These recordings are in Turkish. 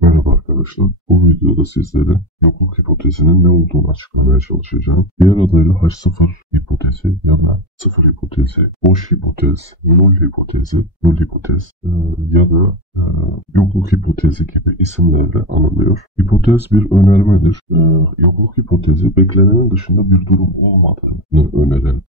Merhaba arkadaşlar. Bu videoda sizlere yokluk hipotezinin ne olduğunu açıklamaya çalışacağım. Diğer adıyla H0 hipotezi ya da sıfır hipotezi, boş hipotez, null hipotez ya da yokluk hipotezi gibi isimlerle anılıyor. Hipotez bir önermedir. Yokluk hipotezi beklenenin dışında bir durum olmadığını öneren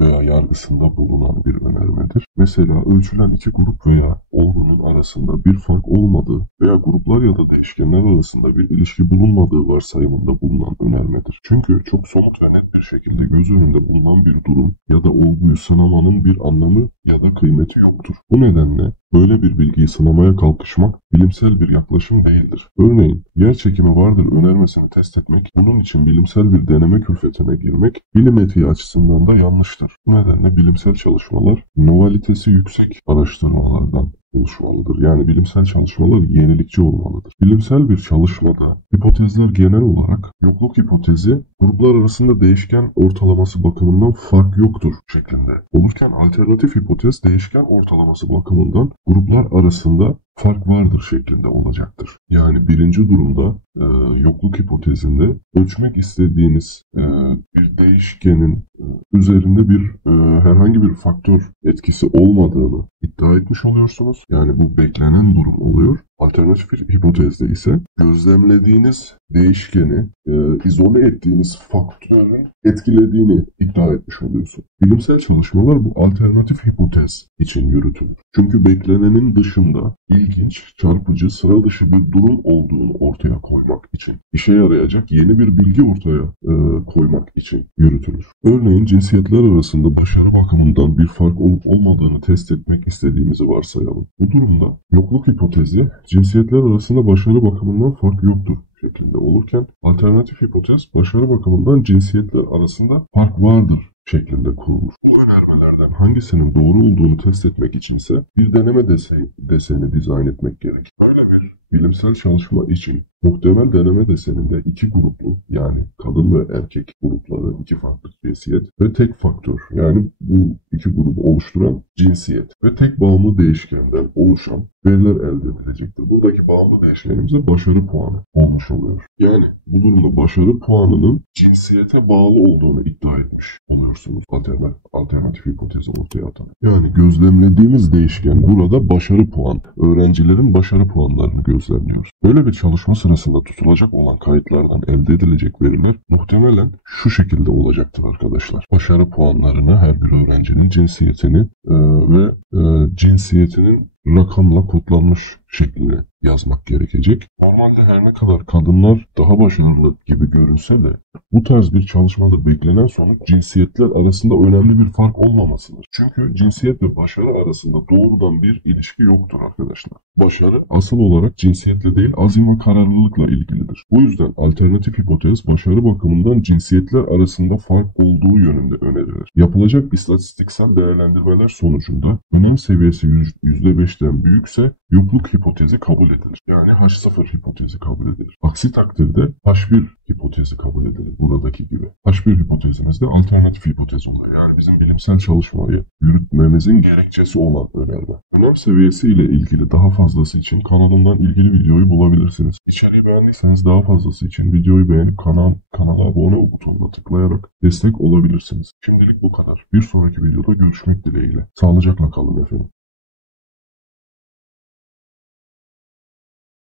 veya yargısında bulunan bir önermedir. Mesela ölçülen iki grup veya olgunun arasında bir fark olmadığı veya gruplar ya da değişkenler arasında bir ilişki bulunmadığı varsayımında bulunan önermedir. Çünkü çok somut ve net bir şekilde göz önünde bulunan bir durum ya da olguyu sınamanın bir anlamı ya da kıymeti yoktur. Bu nedenle böyle bir bilgiyi sınamaya kalkışmak bilimsel bir yaklaşım değildir. Örneğin yer çekimi vardır önermesini test etmek, bunun için bilimsel bir deneme külfetine girmek bilim etiği açısından da yanlıştır. Bu nedenle bilimsel çalışmalar novalitesi yüksek araştırmalardan oluşmalıdır. Yani bilimsel çalışmalar yenilikçi olmalıdır. Bilimsel bir çalışmada hipotezler genel olarak yokluk hipotezi gruplar arasında değişken ortalaması bakımından fark yoktur şeklinde olurken alternatif hipotez değişken ortalaması bakımından gruplar arasında fark vardır şeklinde olacaktır. Yani birinci durumda yokluk hipotezinde ölçmek istediğiniz bir değişkenin üzerinde herhangi bir faktör etkisi olmadığını iddia etmiş oluyorsunuz. Yani bu beklenen durum oluyor. Alternatif hipotezde ise gözlemlediğiniz değişkeni izole ettiğiniz faktörün etkilediğini iddia etmiş oluyorsun. Bilimsel çalışmalar bu alternatif hipotez için yürütülür. Çünkü beklenenin dışında ilginç, çarpıcı, sıra dışı bir durum olduğunu ortaya koymak için, işe yarayacak yeni bir bilgi ortaya koymak için yürütülür. Örneğin cinsiyetler arasında başarı bakımından bir fark olup olmadığını test etmek istediğimizi varsayalım. Bu durumda yokluk hipotezi cinsiyetler arasında başarı bakımından fark yoktur şeklinde olurken alternatif hipotez başarı bakımından cinsiyetler arasında fark vardır şeklinde kurulur. Bu önermelerden hangisinin doğru olduğunu test etmek içinse bir deneme deseni dizayn etmek gerek. Böyle bir bilimsel çalışma için muhtemel deneme deseninde iki gruplu yani kadın ve erkek grupları, iki farklı cinsiyet ve tek faktör yani bu iki grubu oluşturan cinsiyet ve tek bağımlı değişkenden oluşan veriler elde edilecektir. Buradaki bağımlı değişkenimize başarı puanı olmuş oluyor. Yani bu durumda başarı puanının cinsiyete bağlı olduğunu iddia etmiş oluyorsunuz. Alternatif hipotezi ortaya atan. Yani gözlemlediğimiz değişken burada başarı puan. Öğrencilerin başarı puanlarını gözlemliyoruz. Böyle bir çalışma sırasında tutulacak olan kayıtlardan elde edilecek veriler muhtemelen şu şekilde olacaktır arkadaşlar. Başarı puanlarını her bir öğrencinin cinsiyetini ve cinsiyetinin rakamla kodlanmış şeklinde yazmak gerekecek. Normalde her ne kadar kadınlar daha başarılı gibi görünse de bu tarz bir çalışmada beklenen sonuç cinsiyetler arasında önemli bir fark olmamasıdır. Çünkü cinsiyet ve başarı arasında doğrudan bir ilişki yoktur arkadaşlar. Başarı asıl olarak cinsiyetle değil azim ve kararlılıkla ilgilidir. Bu yüzden alternatif hipotez başarı bakımından cinsiyetler arasında fark olduğu yönünde önerilir. Yapılacak istatistiksel değerlendirmeler sonucunda önem seviyesi %5'ten büyükse yokluk hipotezi kabul edilir. Yani H0 hipotezi kabul edilir. Aksi takdirde H1 hipotezi kabul edilir buradaki gibi. H1 hipotezimizde alternatif hipotez oluyor. Yani bizim bilimsel çalışmayı yürütmemizin gerekçesi olan önerme. Önem seviyesi ile ilgili daha fazlası için kanalımdan ilgili videoyu bulabilirsiniz. İçeriği beğendiyseniz daha fazlası için videoyu beğenip kanala abone ol butonuna tıklayarak destek olabilirsiniz. Şimdilik bu kadar. Bir sonraki videoda görüşmek dileğiyle. Sağlıcakla kalın efendim.